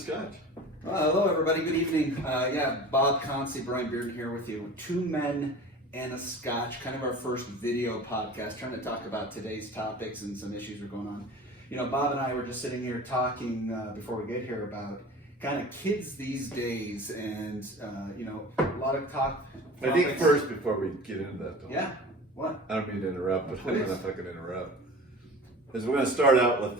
Scotch. Hello, everybody. Good evening. Bob Concy, Brian Bearden here with you. Two men and a Scotch, kind of our first video podcast, trying to talk about today's topics and some issues that are going on. You know, Bob and I were just sitting here talking before we get here about kind of kids these days, and a lot of talk. I think first, before we get into that, yeah, what? I don't mean to interrupt, but Please. I don't know if I can interrupt. Because we're going to start out with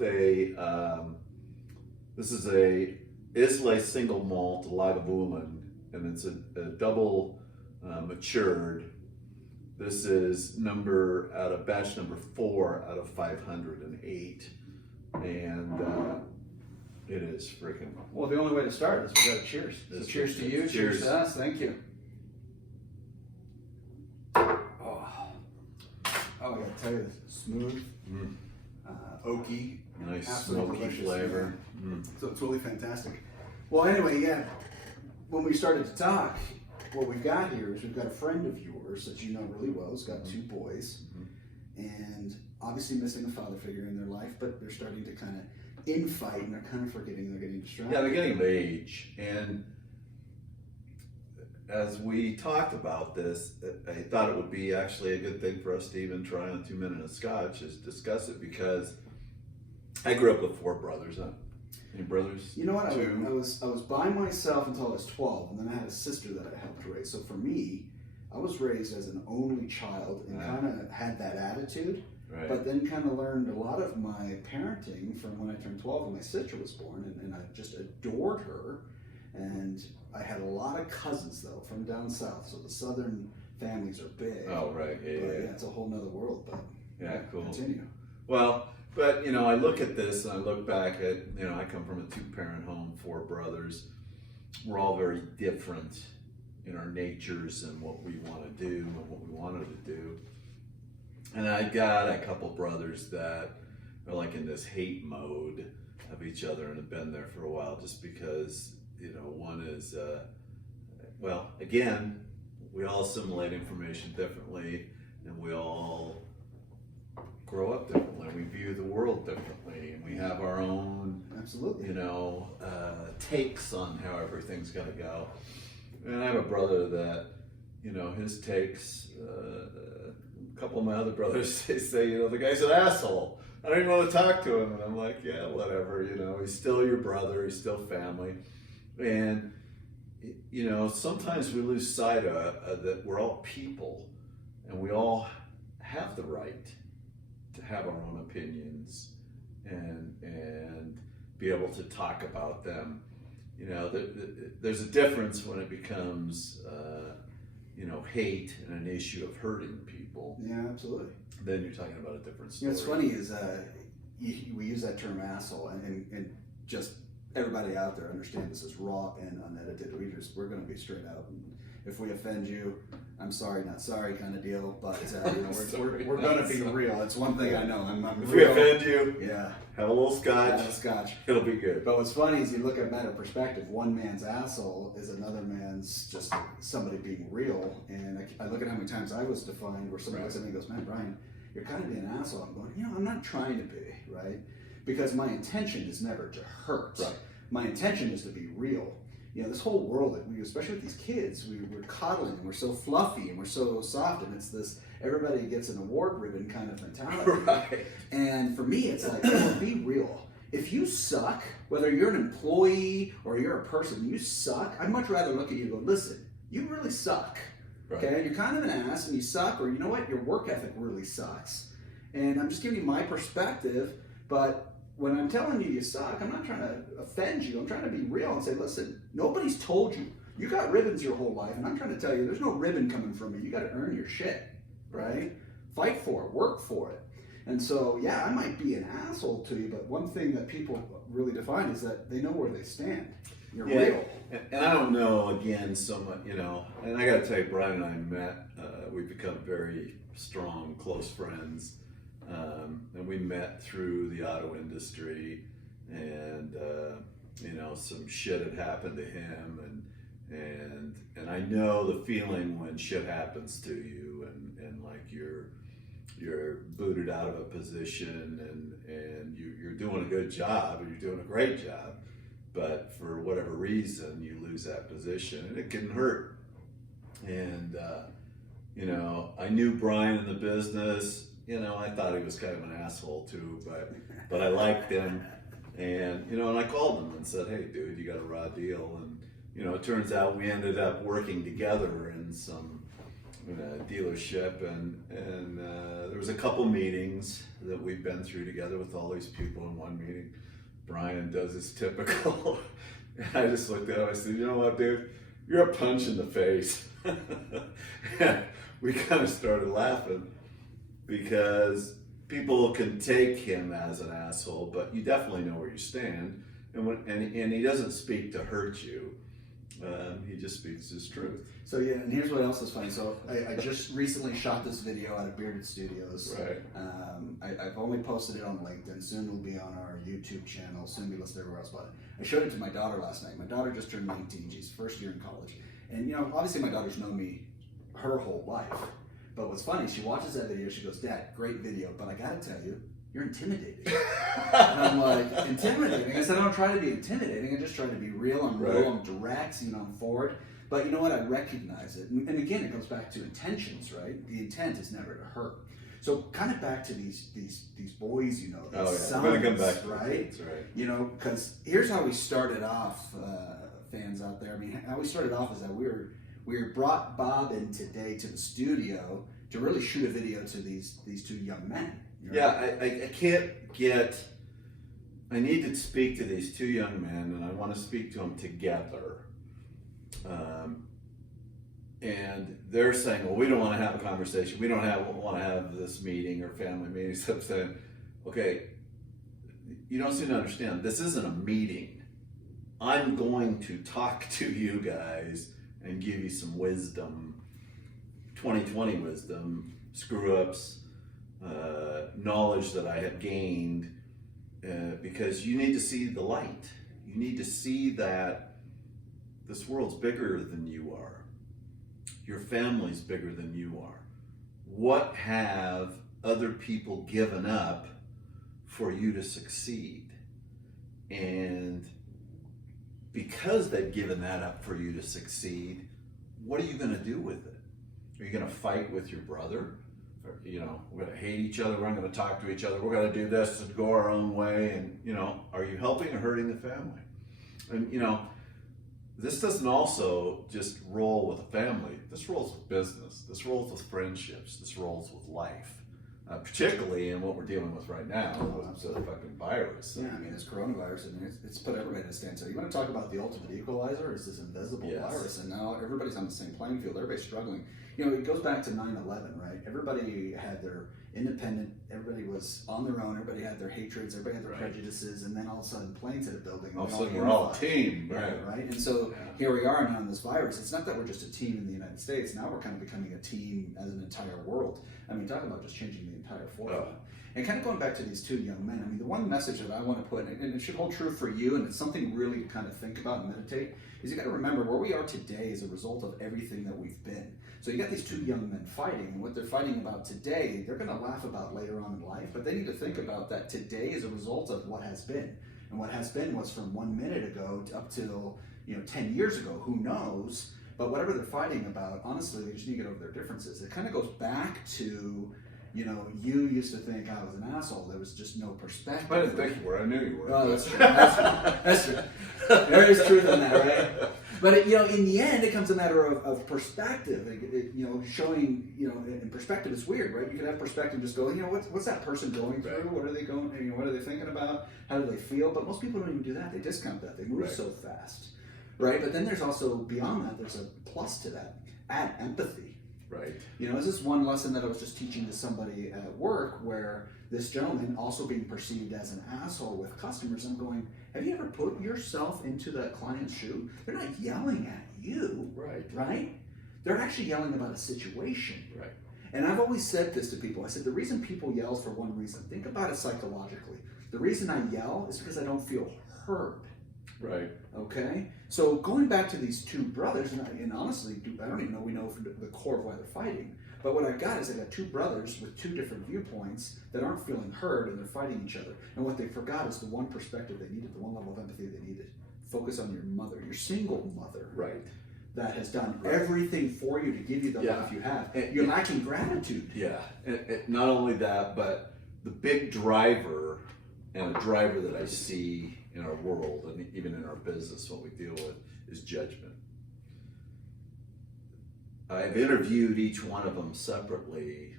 this is a Islay single malt Lagavulin, and it's a double matured. This is batch number 4 out of 508, and it is freaking. Well, the only way to start is we got to cheers. So cheers to you, cheers to us. Thank you. Oh, I got to tell you, this smooth, oaky, nice smoky flavor. So it's really fantastic. Well, anyway, yeah, when we started to talk, what we've got here is we've got a friend of yours that you know really well. He's got 2 boys, and obviously missing a father figure in their life, but they're starting to kind of infight, and they're kind of forgetting they're getting distracted. Yeah, they're getting of age, and as we talked about this, I thought it would be actually a good thing for us to even try on 2 Men and a Scotch is discuss it, because I grew up with 4 brothers. Any brothers? You know what? 2? I was by myself until I was 12, and then I had a sister that I helped raise. So for me, I was raised as an only child and kind of had that attitude, but then kind of learned a lot of my parenting from when I turned 12 and my sister was born, and I just adored her. And I had a lot of cousins, though, from down south, so the southern families are big. Oh, right, yeah. It's a whole nother world, but cool. Continue. Well, but, I look at this and I look back at, I come from a 2-parent home, 4 brothers. We're all very different in our natures and what we want to do and what we wanted to do. And I've got a couple brothers that are like in this hate mode of each other and have been there for a while, just because, one is, again, we all assimilate information differently, and we all grow up differently. We view the world differently, and we have our own, takes on how everything's going to go. And I have a brother that, his takes, a couple of my other brothers, they say, the guy's an asshole. I don't even want to talk to him. And I'm like, yeah, whatever, he's still your brother, he's still family. And, sometimes we lose sight of that we're all people, and we all have the right to have our own opinions and be able to talk about them. There's a difference when it becomes, hate and an issue of hurting people. Yeah, absolutely. Then you're talking about a different story. What's funny is we use that term asshole, and just everybody out there understand this is raw and unedited. We're going to be straight out. And if we offend you, I'm sorry, not sorry kind of deal. But we're going to be real. It's one thing I know. I'm if real. we offend you, have a little Scotch. Have a Scotch. It'll be good. But what's funny is you look at a matter of perspective. One man's asshole is another man's just somebody being real. And I look at how many times I was defined where somebody looks at me and goes, "Man, Brian, you're kind of being an asshole." I'm going, I'm not trying to be, right? Because my intention is never to hurt. Right. My intention is to be real. This whole world that we, especially with these kids, we're coddling and we're so fluffy and we're so soft, and it's this everybody gets an award ribbon kind of mentality. Right. And for me, it's like, be real. If you suck, whether you're an employee or you're a person, you suck, I'd much rather look at you and go, listen, you really suck. Right. Okay, you're kind of an ass and you suck, or you know what, your work ethic really sucks. And I'm just giving you my perspective, but when I'm telling you suck, I'm not trying to offend you. I'm trying to be real and say, listen, nobody's told you. You got ribbons your whole life, and I'm trying to tell you there's no ribbon coming from you. You got to earn your shit, right? Fight for it, work for it. And so, yeah, I might be an asshole to you, but one thing that people really define is that they know where they stand. You're real. And I don't know, again, so much, and I got to tell you, Brian and I met, we've become very strong, close friends. And we met through the auto industry, and some shit had happened to him, and I know the feeling when shit happens to you, and like you're booted out of a position, and you're doing a good job, or you're doing a great job, but for whatever reason, you lose that position, and it can hurt. And, I knew Brian in the business. I thought he was kind of an asshole too, but I liked him. And, and I called him and said, hey, dude, you got a raw deal. And, it turns out we ended up working together in some dealership. And there was a couple meetings that we've been through together with all these people in one meeting. Brian does his typical. And I just looked at him, I said, you know what, dude? You're a punch in the face. And we kind of started laughing because people can take him as an asshole, but you definitely know where you stand. And he doesn't speak to hurt you. He just speaks his truth. So yeah, and here's what else is funny. So I just recently shot this video out of Bearded Studios. Right. I've only posted it on LinkedIn. Soon it'll be on our YouTube channel. Soon be listed everywhere else. But I showed it to my daughter last night. My daughter just turned 19. She's first year in college. And obviously my daughter's known me her whole life. But what's funny, she watches that video. She goes, "Dad, great video, but I gotta tell you, you're intimidating." And I'm like, intimidating? I said, I don't try to be intimidating. I just try to be real. I'm real. I'm direct. I'm forward. But you know what? I recognize it. And again, it goes back to intentions, right? The intent is never to hurt. So kind of back to these boys, these sons, we're gonna come back to right? That's right. Because here's how we started off, fans out there. I mean, how we started off is that we brought Bob in today to the studio to really shoot a video to these two young men. Yeah, I can't get. I need to speak to these two young men, and I want to speak to them together. And they're saying, "Well, we don't want to have a conversation. We don't want to have this meeting or family meeting." So I'm saying, "Okay, you don't seem to understand. This isn't a meeting. I'm going to talk to you guys and give you some wisdom, 2020 wisdom, screw ups." Knowledge that I have gained because you need to see the light. You need to see that this world's bigger than you are. Your family's bigger than you are. What have other people given up for you to succeed? And because they've given that up for you to succeed, what are you going to do with it? Are you going to fight with your brother? We're going to hate each other. We're not going to talk to each other. We're going to do this and go our own way. And, are you helping or hurting the family? And, this doesn't also just roll with a family. This rolls with business. This rolls with friendships. This rolls with life. Particularly in what we're dealing with right now, with the fucking virus. Yeah, I mean, this coronavirus, it's put everybody at a standstill. You want to talk about the ultimate equalizer? It's this invisible virus, and now everybody's on the same playing field. Everybody's struggling. It goes back to 9/11, right? Everybody had their independent, everybody was on their own, everybody had their hatreds, everybody had their prejudices, and then all of a sudden planes hit a building. All of a sudden we're all a team, right? And so here we are now in this virus. It's not that we're just a team in the United States. Now we're kind of becoming a team as an entire world. I mean, talking about just changing the entire format. And kind of going back to these two young men, I mean, the one message that I want to put, and it should hold true for you, and it's something really to kind of think about and meditate, is you got to remember where we are today is a result of everything that we've been. So you got these two young men fighting, and what they're fighting about today, they're going to laugh about later on in life, but they need to think about that today is a result of what has been. And what has been was from 1 minute ago to up till 10 years ago, who knows? But whatever they're fighting about, honestly, they just need to get over their differences. It kind of goes back to, you used to think I was an asshole. There was just no perspective. I didn't think you were. I knew you were. Oh, that's true. That's true. There is truth in that, right? But in the end, it comes a matter of perspective. Showing in perspective is weird, right? You could have perspective, and just go, what's that person going through? What are they going? What are they thinking about? How do they feel? But most people don't even do that. They discount that. They move so fast, right? But then there's also beyond that. There's a plus to that. Add empathy. Right. This is one lesson that I was just teaching to somebody at work where this gentleman also being perceived as an asshole with customers. I'm going, have you ever put yourself into that client's shoe? They're not yelling at you. Right? They're actually yelling about a situation. Right. And I've always said this to people. I said, the reason people yell is for one reason. Think about it psychologically. The reason I yell is because I don't feel heard. Right. Okay? So going back to these two brothers, and honestly, I don't even know we know the core of why they're fighting. But what I've got is I got two brothers with two different viewpoints that aren't feeling heard, and they're fighting each other. And what they forgot is the one perspective they needed, the one level of empathy they needed. focus on your mother, your single mother, Right. that has done everything for you to give you the life you have. You're lacking gratitude. Yeah, and not only that, but the big driver, and a driver that I see in our world and even in our business, what we deal with, is judgment. I've interviewed each one of them separately,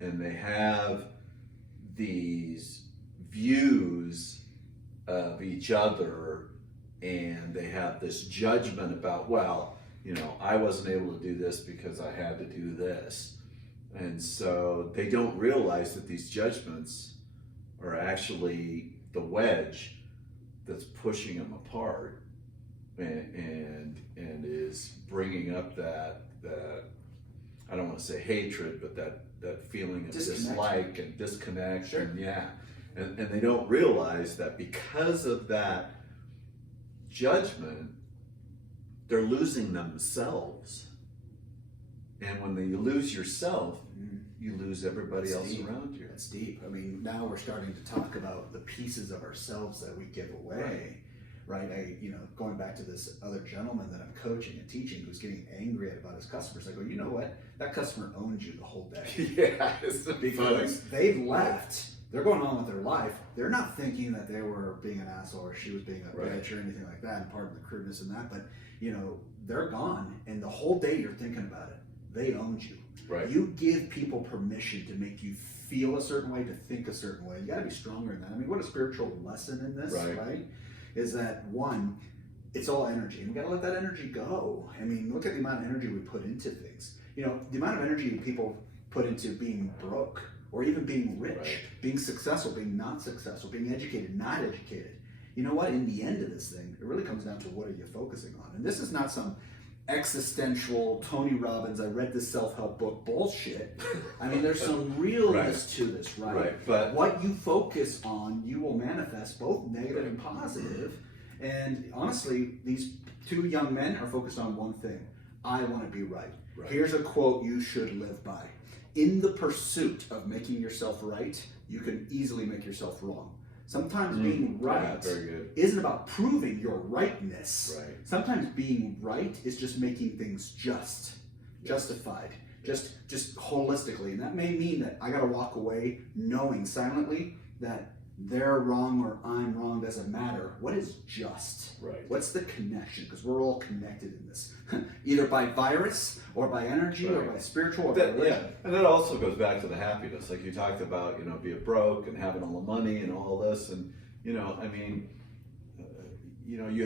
and they have these views of each other, and they have this judgment about, well, you know, I wasn't able to do this because I had to do this. And so they don't realize that these judgments are actually the wedge that's pushing them apart, and is bringing up that I don't want to say hatred, but that feeling of dislike and disconnect. Sure. And they don't realize that because of that judgment, they're losing themselves. And when you lose yourself, you lose everybody else around you. That's deep. I mean, now we're starting to talk about the pieces of ourselves that we give away, right? Going back to this other gentleman that I'm coaching and teaching who's getting angry about his customers, I go, you know what? That customer owned you the whole day. Yeah, it's because they've left. They're going on with their life. They're not thinking that they were being an asshole or she was being a bitch or anything like that, and part of the crudeness and that. But they're gone, and the whole day you're thinking about it. They owned you. Right. You give people permission to make you feel a certain way, to think a certain way. You got to be stronger in that. I mean, what a spiritual lesson in this, right? Is that one, it's all energy, and we got to let that energy go. I mean, look at the amount of energy we put into things. The amount of energy people put into being broke, or even being rich, being successful, being not successful, being educated, not educated. You know what? In the end of this thing, it really comes down to what are you focusing on. And this is not some existential Tony Robbins, I read this self-help book bullshit. I mean, there's some realness to this, right? But what you focus on, you will manifest, both negative and positive. And honestly, these two young men are focused on one thing. I want to be right. Here's a quote you should live by. In the pursuit of making yourself right, you can easily make yourself wrong. Sometimes being right isn't about proving your rightness. Sometimes being right is just making things justified, just holistically. And that may mean that I got to walk away knowing silently that they're wrong or I'm wrong, doesn't matter. What is just? What's the connection? Because we're all connected in this, either by virus or by energy or by spiritual or by religion. And that also goes back to the happiness, like you talked about, being broke and having all the money and all this, and you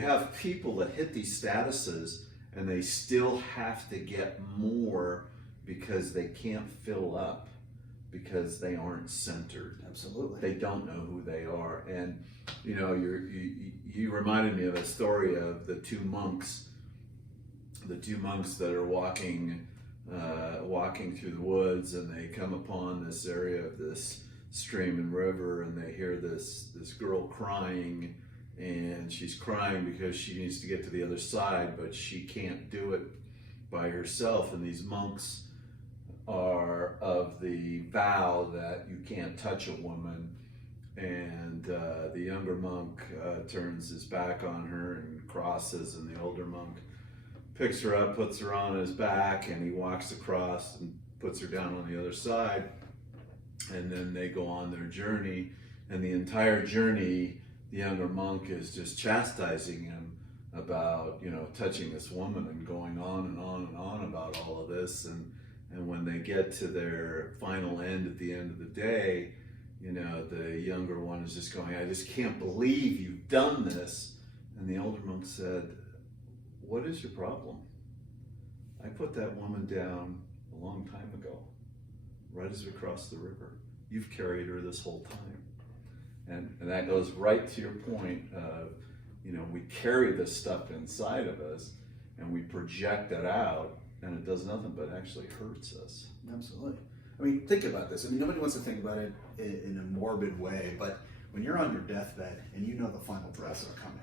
have people that hit these statuses and they still have to get more because they can't fill up, because they aren't centered. Absolutely. They don't know who they are. And you reminded me of a story of the two monks that are walking through the woods, and they come upon this area of this stream and river, and they hear this girl crying, and she's crying because she needs to get to the other side, but she can't do it by herself. And these monks are of the vow that you can't touch a woman, and the younger monk turns his back on her and crosses, and the older monk picks her up, puts her on his back, and he walks across and puts her down on the other side, and then they go on their journey. And the entire journey, the younger monk is just chastising him about touching this woman, and going on and on and on about all of this. And when they get to their final end at the end of the day, the younger one is just going, I just can't believe you've done this. And the older monk said, what is your problem? I put that woman down a long time ago, right as we crossed the river. You've carried her this whole time. And that goes right to your point of, we carry this stuff inside of us, and we project it out, and it does nothing but actually hurts us. Absolutely. I mean, think about this. I mean, nobody wants to think about it in a morbid way, but when you're on your deathbed and you know the final breaths are coming,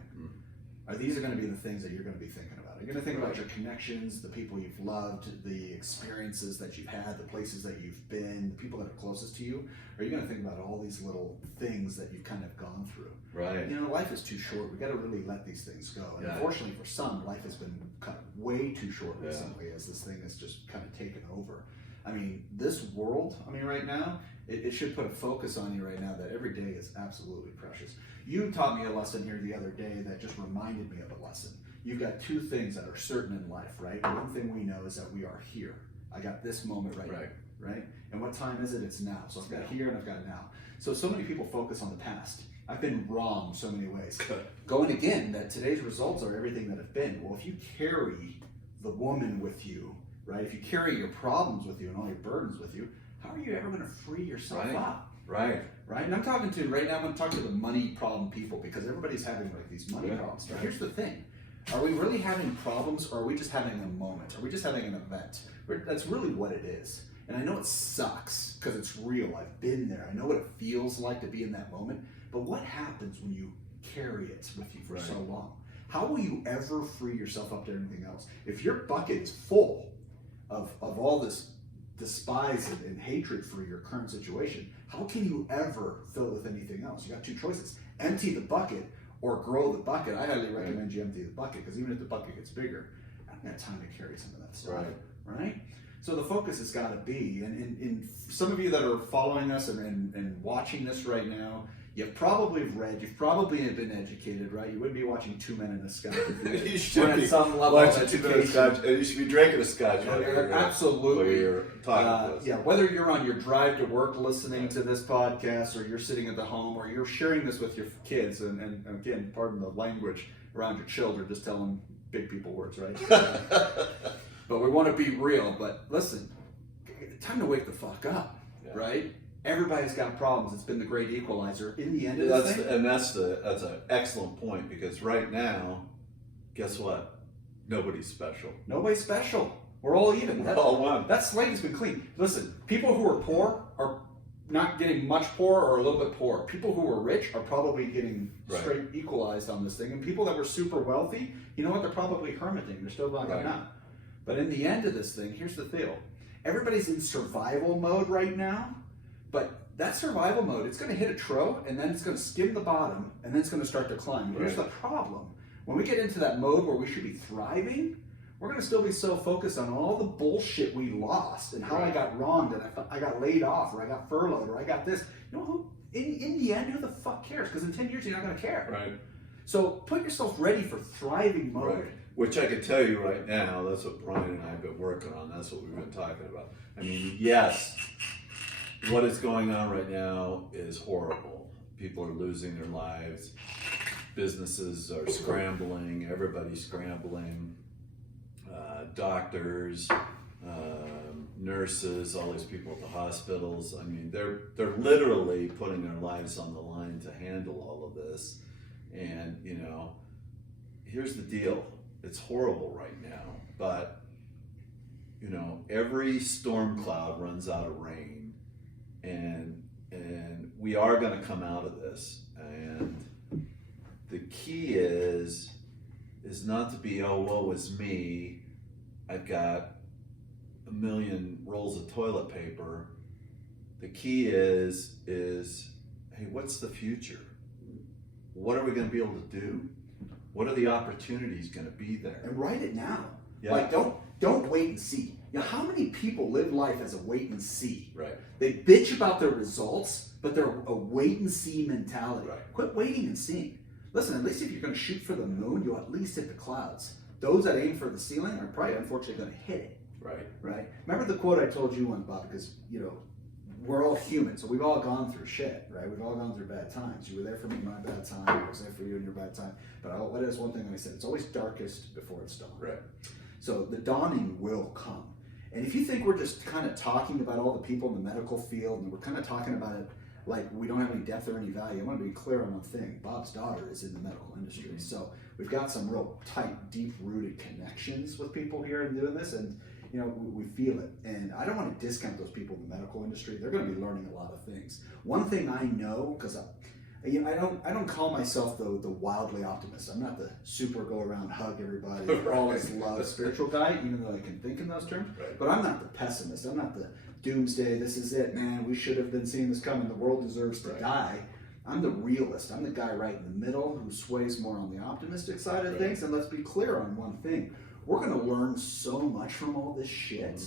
these are going to be the things that you're going to be thinking about about? Are you going to think about your connections, the people you've loved, the experiences that you've had, the places that you've been, the people that are closest to you? Or are you going to think about all these little things that you've kind of gone through? Right. You know, life is too short. We got to really let these things go. And unfortunately for some, life has been cut way too short recently as this thing has just kind of taken over. I mean, this world, right now, it should put a focus on you right now that every day is absolutely precious. You taught me a lesson here the other day that just reminded me of a lesson. You've got two things that are certain in life, right? One thing we know is that we are here. I got this moment right here, right? And what time is it? It's now. So I've got here and I've got now. So many people focus on the past. I've been wrong so many ways. Going again, that today's results are everything that have been. Well, if you carry the woman with you, right? If you carry your problems with you and all your burdens with you, how are you ever going to free yourself up? Right. And I'm talking to, right now, I'm going to talk to the money problem people because everybody's having like these money problems. But here's the thing. Are we really having problems or are we just having a moment? Are we just having an event? That's really what it is. And I know it sucks because it's real. I've been there. I know what it feels like to be in that moment. But what happens when you carry it with you for so long? How will you ever free yourself up to anything else? If your bucket is full of all this despise and hatred for your current situation, how can you ever fill it with anything else? You got two choices. Empty the bucket or grow the bucket. I highly recommend you empty the bucket because even if the bucket gets bigger, I don't got time to carry some of that stuff. Right? So the focus has got to be, and some of you that are following us and watching this right now, you've probably read, you've probably been educated, right? You wouldn't be watching Two Men and a Scotch. You should be some level watching of 2 Men and a Scotch, and you should be drinking a Scotch. Absolutely. While you're talking to us. Whether you're on your drive to work listening to this podcast, or you're sitting at the home, or you're sharing this with your kids, and again, pardon the language around your children, just tell them big people words, right? But we want to be real. But listen, time to wake the fuck up, right? Everybody's got problems. It's been the great equalizer. In the end of the thing, and that's an excellent point because right now, guess what? Nobody's special. Nobody's special. We're all even. We're all one. That slate has been clean. Listen, people who are poor are not getting much poor or a little bit poor. People who are rich are probably getting straight equalized on this thing. And people that were super wealthy, you know what? They're probably hermiting. They're still not getting out. But in the end of this thing, here's the deal. Everybody's in survival mode right now. But that survival mode, it's going to hit a trough, and then it's going to skim the bottom, and then it's going to start to climb. Here's the problem. When we get into that mode where we should be thriving, we're going to still be so focused on all the bullshit we lost and how I got wronged and I got laid off or I got furloughed or I got this. You know who? In the end, who the fuck cares? Because in 10 years, you're not going to care. Right. So put yourself ready for thriving mode. Right. Which I can tell you right now, that's what Brian and I have been working on. That's what we've been talking about. I mean, yes, what is going on right now is horrible. People are losing their lives. Businesses are scrambling. Everybody's scrambling. Doctors, nurses, all these people at the hospitals. I mean, they're literally putting their lives on the line to handle all of this. And, you know, here's the deal. It's horrible right now, but, you know, every storm cloud runs out of rain, and we are going to come out of this. And the key is not to be, oh, woe is me. I've got a million rolls of toilet paper. The key is, hey, what's the future? What are we going to be able to do? What are the opportunities going to be there? And write it now. Yeah. Like, don't wait and see. You know, how many people live life as a wait and see? Right. They bitch about their results, but they're a wait and see mentality. Right. Quit waiting and seeing. Listen, at least if you're going to shoot for the moon, you'll at least hit the clouds. Those that aim for the ceiling are probably, unfortunately, going to hit it. Right. Remember the quote I told you once, Bob? Because, you know, we're all human, so we've all gone through shit, right? We've all gone through bad times. You were there for me in my bad time. I was there for you in your bad time. But what is one thing I said? It's always darkest before it's dawn. Right. So the dawning will come. And if you think we're just kind of talking about all the people in the medical field and we're kind of talking about it like we don't have any depth or any value, I want to be clear on one thing. Bob's daughter is in the medical industry. So we've got some real tight, deep-rooted connections with people here in doing this. And you know, we feel it. And I don't want to discount those people in the medical industry. They're going to be learning a lot of things. One thing I know, because You know, I don't call myself the wildly optimist. I'm not the super go around hug everybody, Right. always love spiritual guy, even though I can think in those terms. Right. But I'm not the pessimist. I'm not the doomsday. This is it, man. We should have been seeing this coming. The world deserves to Right. die. I'm the realist. I'm the guy right in the middle who sways more on the optimistic side of Right. things. And let's be clear on one thing: we're going to learn so much from all this shit,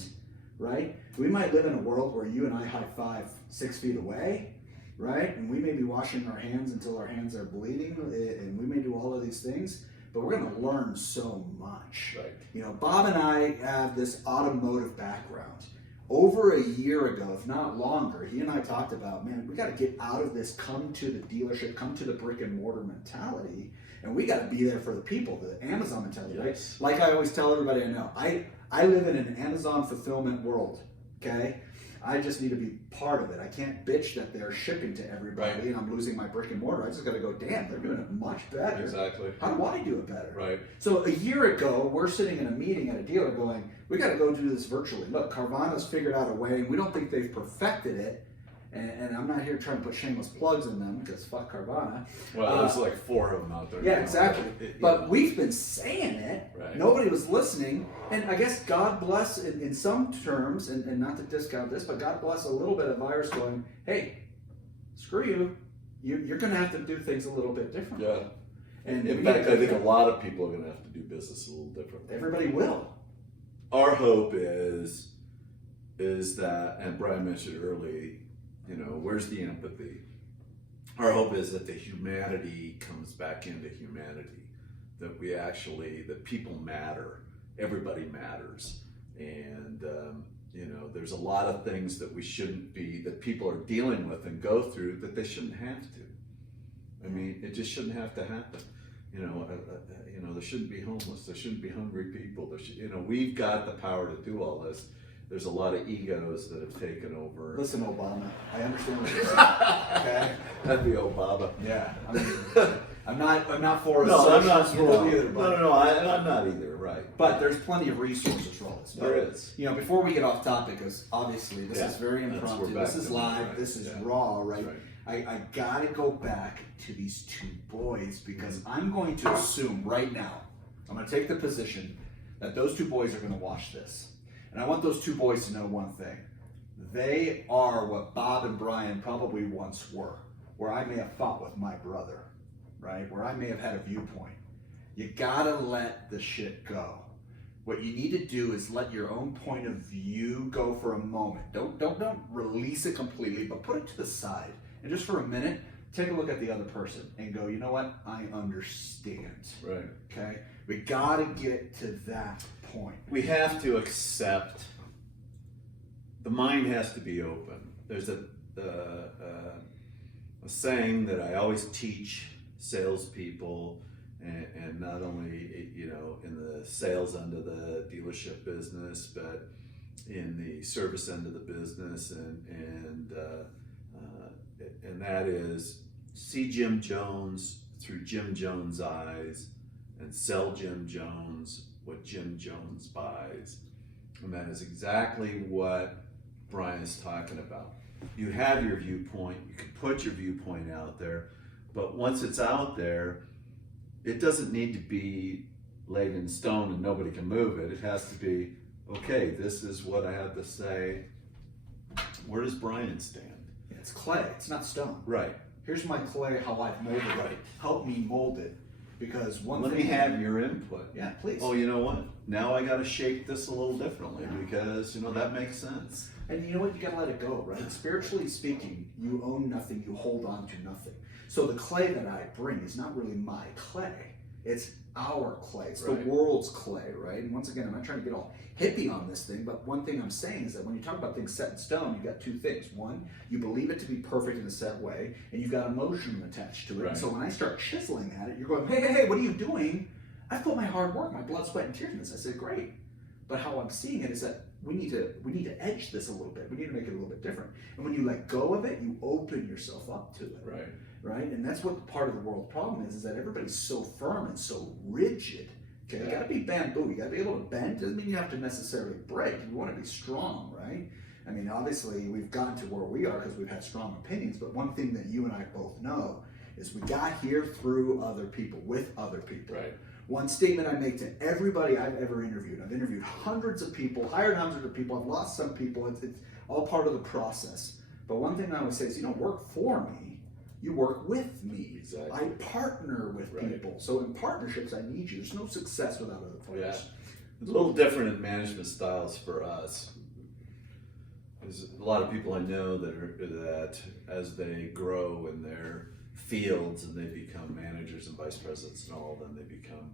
right? We might live in a world where you and I high five 6 feet away. Right? And we may be washing our hands until our hands are bleeding, and we may do all of these things, but we're going to learn so much. Right. You know, Bob and I have this automotive background. Over a year ago, if not longer, he and I talked about, man, we got to get out of this come to the dealership, come to the brick and mortar mentality, and we got to be there for the people, the Amazon mentality. Yes. Right? Like I always tell everybody I know, I live in an Amazon fulfillment world, okay? I just need to be part of it. I can't bitch that they're shipping to everybody Right. and I'm losing my brick and mortar. I just got to go, damn, they're doing it much better. Exactly. How do I do it better? Right. So a year ago, we're sitting in a meeting at a dealer going, we got to go do this virtually. Look, Carvana's figured out a way, and we don't think they've perfected it. And I'm not here trying to put shameless plugs in them because fuck Carvana. Well, there's like 4 of them out there. Yeah, now. exactly. It- But we've been saying it. Right. Nobody was listening. And I guess God bless, in some terms, and not to discount this, but God bless a little bit of virus going, hey, screw you. You're going to have to do things a little bit differently. Yeah. And In we fact, have to- I think a lot of people are going to have to do business a little differently. everybody will. Our hope is that, and Brian mentioned early, you know, where's the empathy? Our hope is that the humanity comes back into humanity, that we actually, that people matter, everybody matters. And, you know, there's a lot of things that we shouldn't be, that people are dealing with and go through that they shouldn't have to. I mean, it just shouldn't have to happen. You know, there shouldn't be homeless. There shouldn't be hungry people. You know, we've got the power to do all this. There's a lot of egos that have taken over. Listen, Obama, I understand what you're saying. Okay? That'd be Obama. Yeah. I mean, I'm not for a No, I'm not. socialist world either. But, No. I'm not either. Right. but there's plenty of resources for all this. There is. You know, before we get off topic, because obviously this Yeah, is very that's- impromptu. we're back This is to that, live. right, This is yeah. raw, right? Right. I gotta go back to these 2 boys because I'm going to assume right now, I'm gonna take the position that those 2 boys are gonna watch this. And I want those 2 boys to know one thing. They are what Bob and Brian probably once were, where I may have fought with my brother, right? Where I may have had a viewpoint. You gotta let the shit go. What you need to do is let your own point of view go for a moment. Don't release it completely, but put it to the side. And just for a minute, take a look at the other person and go, you know what? I understand. Right. Okay? We gotta get to that point. We have to accept. The mind has to be open. There's a saying that I always teach salespeople, and not only, you know, in the sales end of the dealership business, but in the service end of the business, and that is see Jim Jones through Jim Jones' eyes, and sell Jim Jones what Jim Jones buys. And that is exactly what Brian is talking about. You have your viewpoint, you can put your viewpoint out there, but once it's out there, it doesn't need to be laid in stone and nobody can move it. It has to be, okay, this is what I have to say. Where does Brian stand? It's clay, it's not stone. Right. Here's my clay, how I've molded it. Right. Help me mold it. Because one Let thing. me have your input. Yeah, please. Oh, you know what? Now I got to shape this a little differently because, you know, that makes sense. And you know what? You gotta let it go, right? Spiritually speaking, you own nothing, you hold on to nothing. So the clay that I bring is not really my clay. It's our clay. It's Right. the world's clay, right? And once again, I'm not trying to get all hippie on this thing, but one thing I'm saying is that when you talk about things set in stone, you've got 2 things. One, you believe it to be perfect in a set way, and you've got emotion attached to it. Right. So when I start chiseling at it, you're going, hey, what are you doing? I've put my hard work, my blood, sweat, and tears in this. I said, great. But how I'm seeing it is that we need to edge this a little bit. We need to make it a little bit different. And when you let go of it, you open yourself up to it. Right. Right? And that's what part of the world problem is that everybody's so firm and so rigid. Okay, you gotta be bamboo. You gotta be able to bend. Doesn't mean you have to necessarily break. You want to be strong, right? I mean, obviously we've gotten to where we are because we've had strong opinions, but one thing that you and I both know is we got here through other people, with other people. Right. One statement I make to everybody I've ever interviewed. I've interviewed hundreds of people, hired hundreds of people. I've lost some people. It's all part of the process. But one thing I always say is, you don't work for me. You work with me. Exactly. I partner with people. So in partnerships, I need you. There's no success without other players. Yeah. It's a little different in management styles for us. There's a lot of people I know that as they grow in their fields and they become managers and vice presidents and all, then they become,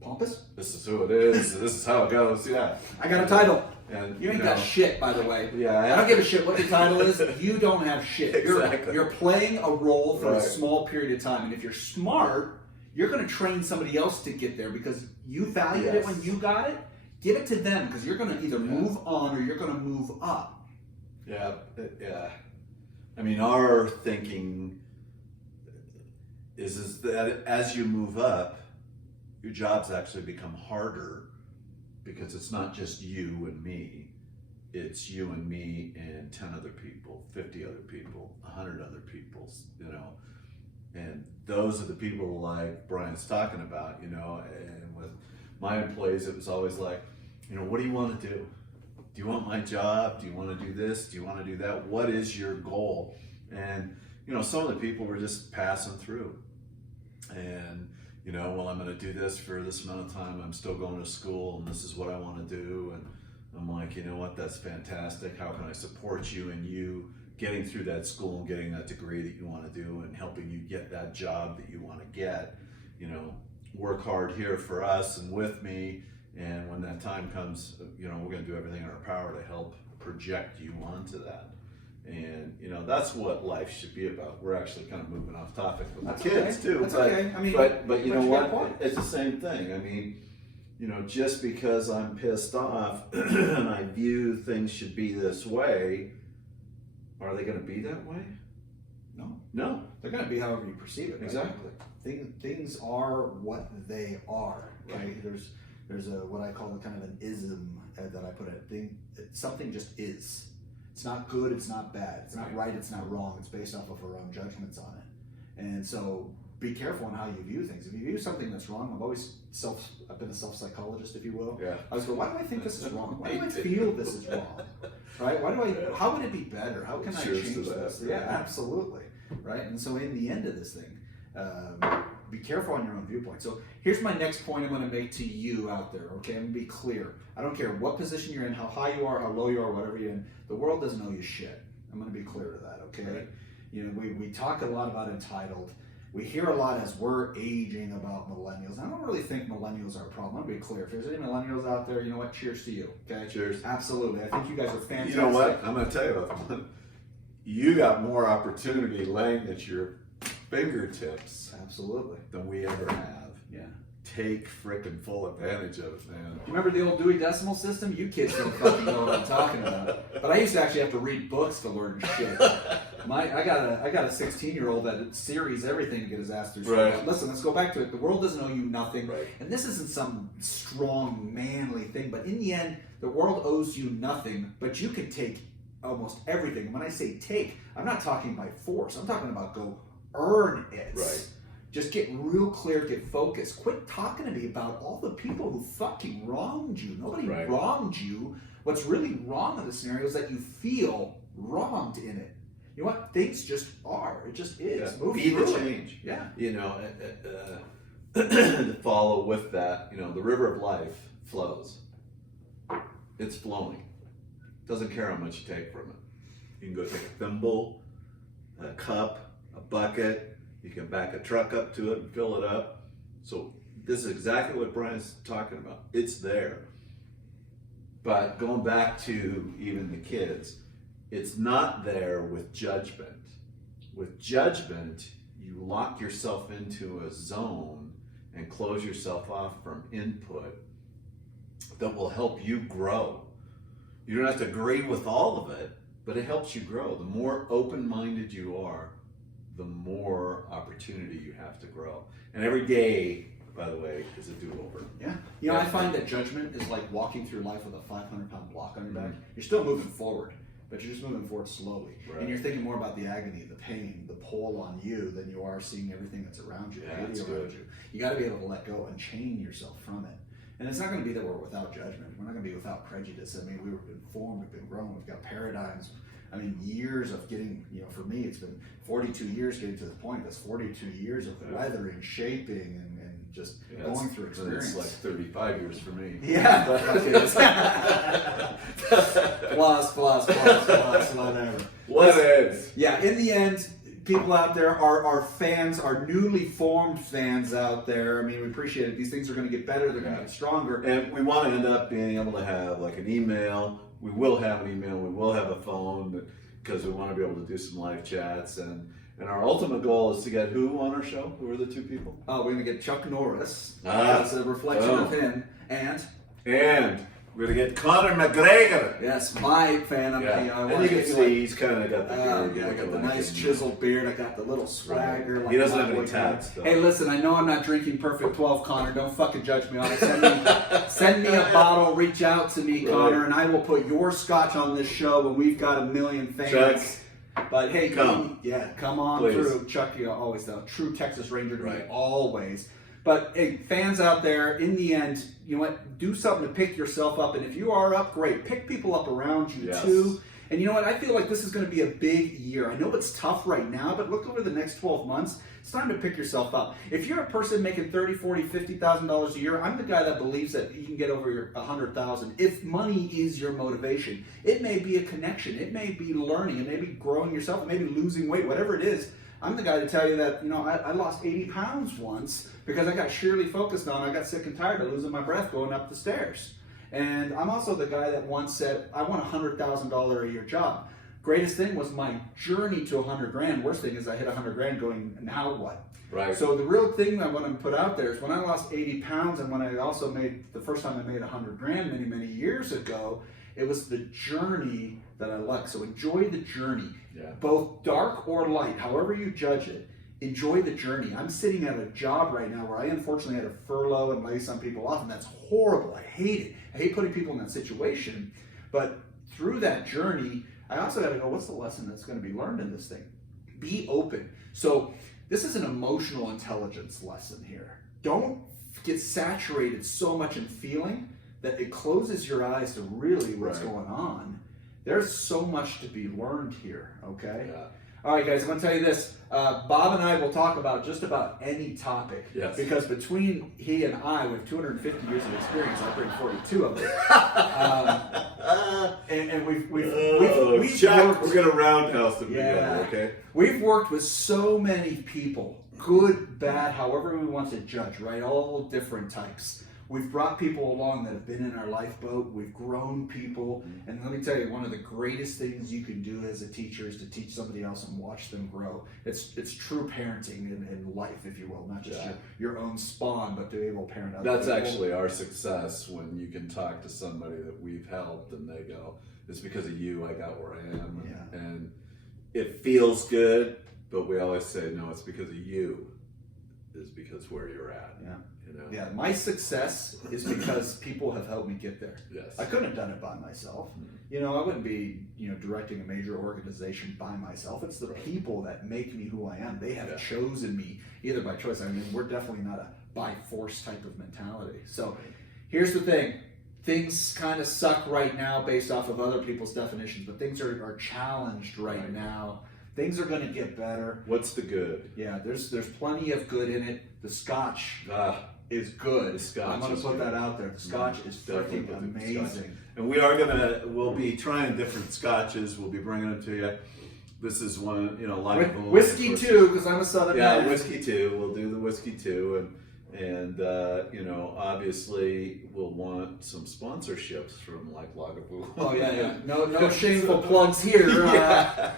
Pompous? this is who it is. This is how it goes. Yeah. I got a title. And You ain't got shit, by the way. Yeah, I don't give a shit what the title is. You don't have shit. Exactly. You're playing a role for a Right. small period of time. And if you're smart, you're going to train somebody else to get there because you valued it when you got it. Give it to them because you're going to either move on or you're going to move up. Yeah. I mean, our thinking is that as you move up, your jobs actually become harder because it's not just you and me. It's you and me and 10 other people, 50 other people, 100 other people, And those are the people like Brian's talking about, and with my employees, it was always like, what do you want to do? Do you want my job? Do you want to do this? Do you want to do that? What is your goal? And, some of the people were just passing through. And, well, I'm going to do this for this amount of time. I'm still going to school and this is what I want to do. And I'm like, you know what? That's fantastic. How can I support you in you getting through that school and getting that degree that you want to do and helping you get that job that you want to get? Work hard here for us and with me. And when that time comes, we're going to do everything in our power to help project you onto that. And, that's what life should be about. We're actually kind of moving off topic with the kids too. That's but, okay. I mean, but you know got a what? point. It's the same thing. I mean, just because I'm pissed off and I view things should be this way, are they going to be that way? No. They're going to be however you perceive it. Right? Exactly. Things are what they are. Right? There's a what I call kind of an ism that I put in. Something just is. It's not good. It's not bad. It's not right. It's not wrong. It's based off of our own judgments on it. And so be careful on how you view things. If you view something that's wrong, I've been a self-psychologist, if you will. Yeah. I was going, why do I think this is wrong? Why do I feel this is wrong? Right? How would it be better? How can I change this? Yeah, absolutely. Right? And so in the end of this thing, be careful on your own viewpoint. So here's my next point I'm going to make to you out there, okay? I'm going to be clear. I don't care what position you're in, how high you are, how low you are, whatever you're in. The world doesn't owe you shit. I'm going to be clear to that, okay? Right. We talk a lot about entitled. We hear a lot as we're aging about millennials. I don't really think millennials are a problem. I'm going to be clear. If there's any millennials out there, you know what? Cheers to you, okay? Cheers. Absolutely. I think you guys are fantastic. You know what? I'm going to tell you about you got more opportunity laying at your fingertips Absolutely. than we ever have. Yeah. Take frickin' full advantage of it, man. Do you remember the old Dewey Decimal System? You kids don't fucking know what I'm talking about. But I used to actually have to read books to learn shit. I got a 16-year-old that series everything to get his ass through. Right. Listen, let's go back to it. The world doesn't owe you nothing. Right. And this isn't some strong, manly thing. But in the end, the world owes you nothing. But you can take almost everything. And when I say take, I'm not talking by force. I'm talking about go earn it. Right. Just get real clear, get focused. Quit talking to me about all the people who fucking wronged you. Nobody wronged you. What's really wrong in the scenario is that you feel wronged in it. You know what? Things just are. It just is. Yeah. Move Be through the it. change. Yeah. To follow with that, the river of life flows. It's flowing. Doesn't care how much you take from it. You can go take a thimble, a cup, a bucket. You can back a truck up to it and fill it up. So this is exactly what Brian's talking about. It's there. But going back to even the kids, it's not there with judgment. With judgment, you lock yourself into a zone and close yourself off from input that will help you grow. You don't have to agree with all of it, but it helps you grow. The more open-minded you are, the more opportunity you have to grow. And every day, by the way, is a do-over. Yeah. I find that judgment is like walking through life with a 500-pound block on your back. You're still moving forward, but you're just moving forward slowly. Right. And you're thinking more about the agony, the pain, the pull on you than you are seeing everything that's around you, Yeah, the beauty that's around good. you. You got to be able to let go and chain yourself from it. And it's not going to be that we're without judgment. We're not going to be without prejudice. I mean, we've been formed, we've been grown, we've got paradigms. I mean, years of getting, for me, it's been 42 years getting to the point. That's 42 years of weathering, shaping, and just going through experience. It's like 35 years for me. Yeah. plus, whatever. Whatever. Yeah, in the end, people out there are fans, are newly formed fans out there. I mean, we appreciate it. These things are going to get better. They're going to get stronger. And we want to end up being able to have like an email. We will have an email. We will have a phone because we want to be able to do some live chats. And our ultimate goal is to get who on our show? Who are the two people? We're going to get Chuck Norris as a reflection of him. And we're going to get Conor McGregor. Yes, my fan. And you can see he's kind of got the beard. I got the nice chiseled beard. I got the little swagger. Right. He doesn't have any tats, though. Hey, listen, I know I'm not drinking Perfect 12, Connor. Don't fucking judge me on it. Send me a bottle. Reach out to me, Connor, and I will put your scotch on this show when we've got 1 million fans. Chuck, but hey, come on please. through. Chuck, always the true Texas Ranger to me, always. But hey, fans out there, in the end, you know what? Do something to pick yourself up. And if you are up, great. Pick people up around you too. And you know what? I feel like this is going to be a big year. I know it's tough right now, but look over the next 12 months. It's time to pick yourself up. If you're a person making $30,000, $40,000, $50,000 a year, I'm the guy that believes that you can get over your $100,000. If money is your motivation, it may be a connection. It may be learning. It may be growing yourself. It may be losing weight. Whatever it is, I'm the guy to tell you that, I lost 80 pounds once because I got sheerly focused on, I got sick and tired of losing my breath going up the stairs. And I'm also the guy that once said, I want a $100,000 a year job. Greatest thing was my journey to 100 grand. Worst thing is I hit 100 grand going, now what? Right. So the real thing I want to put out there is when I lost 80 pounds and when I also made, the first time I made 100 grand many, many years ago, it was the journey that I liked. So enjoy the journey. Yeah. Both dark or light, however you judge it, enjoy the journey. I'm sitting at a job right now where I unfortunately had to furlough and lay some people off, and that's horrible. I hate it. I hate putting people in that situation. But through that journey, I also got to go, what's the lesson that's going to be learned in this thing? Be open. So this is an emotional intelligence lesson here. Don't get saturated so much in feeling that it closes your eyes to really what's going on. There's so much to be learned here, okay? Yeah. All right, guys, I'm going to tell you this. Bob and I will talk about just about any topic. Yes. Because between he and I, with 250 years of experience, I bring 42 of it. And we've Chuck, worked, we're going to roundhouse them together, okay? We've worked with so many people, good, bad, however we want to judge, right? All different types. We've brought people along that have been in our lifeboat. We've grown people. And let me tell you, one of the greatest things you can do as a teacher is to teach somebody else and watch them grow. It's true parenting in life, if you will, not just your own spawn, but to be able to parent other That's people. actually our success when you can talk to somebody that we've helped and they go, it's because of you I got where I am. Yeah. And it feels good, but we always say, no, it's because of you. Is because where you're at. Yeah. Yeah, my success is because people have helped me get there. Yes. I couldn't have done it by myself. I wouldn't be, directing a major organization by myself. It's the people that make me who I am. They have chosen me either by choice. I mean, we're definitely not a by force type of mentality. So here's the thing. Things kind of suck right now based off of other people's definitions, but things are challenged right now. Things are going to get better. What's the good? Yeah, there's plenty of good in it. The Scotch is good. I'm going to put that out there. The Scotch is freaking amazing. And we'll be trying different Scotches. We'll be bringing them to you. This is one, Lagavulin. Whiskey too, because I'm a Southern man. Yeah, whiskey too. We'll do the whiskey too, and obviously we'll want some sponsorships from like Lagavulin. Oh yeah. No shameful plugs here.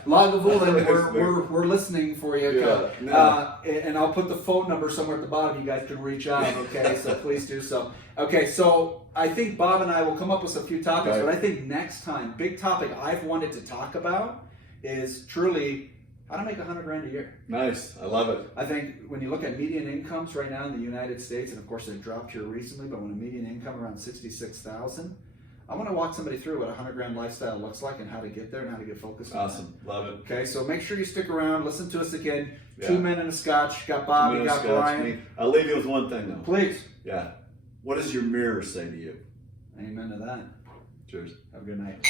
Lagavulin, we're listening for you. And I'll put the phone number somewhere at the bottom. You guys can reach out. Okay, so please do so. Okay, so I think Bob and I will come up with a few topics, but I think next time, big topic I've wanted to talk about is truly how to make 100 grand a year. Nice, I love it. I think when you look at median incomes right now in the United States, and of course they dropped here recently, but when a median income around 66,000, I want to walk somebody through what a 100-gram lifestyle looks like and how to get there and how to get focused on Awesome. Love it. Okay, so make sure you stick around. Listen to us again. Yeah. 2 men and a Scotch. Got Bob, we got Brian. I'll leave you with one thing, though. Please. Yeah. What does your mirror say to you? Amen to that. Cheers. Have a good night.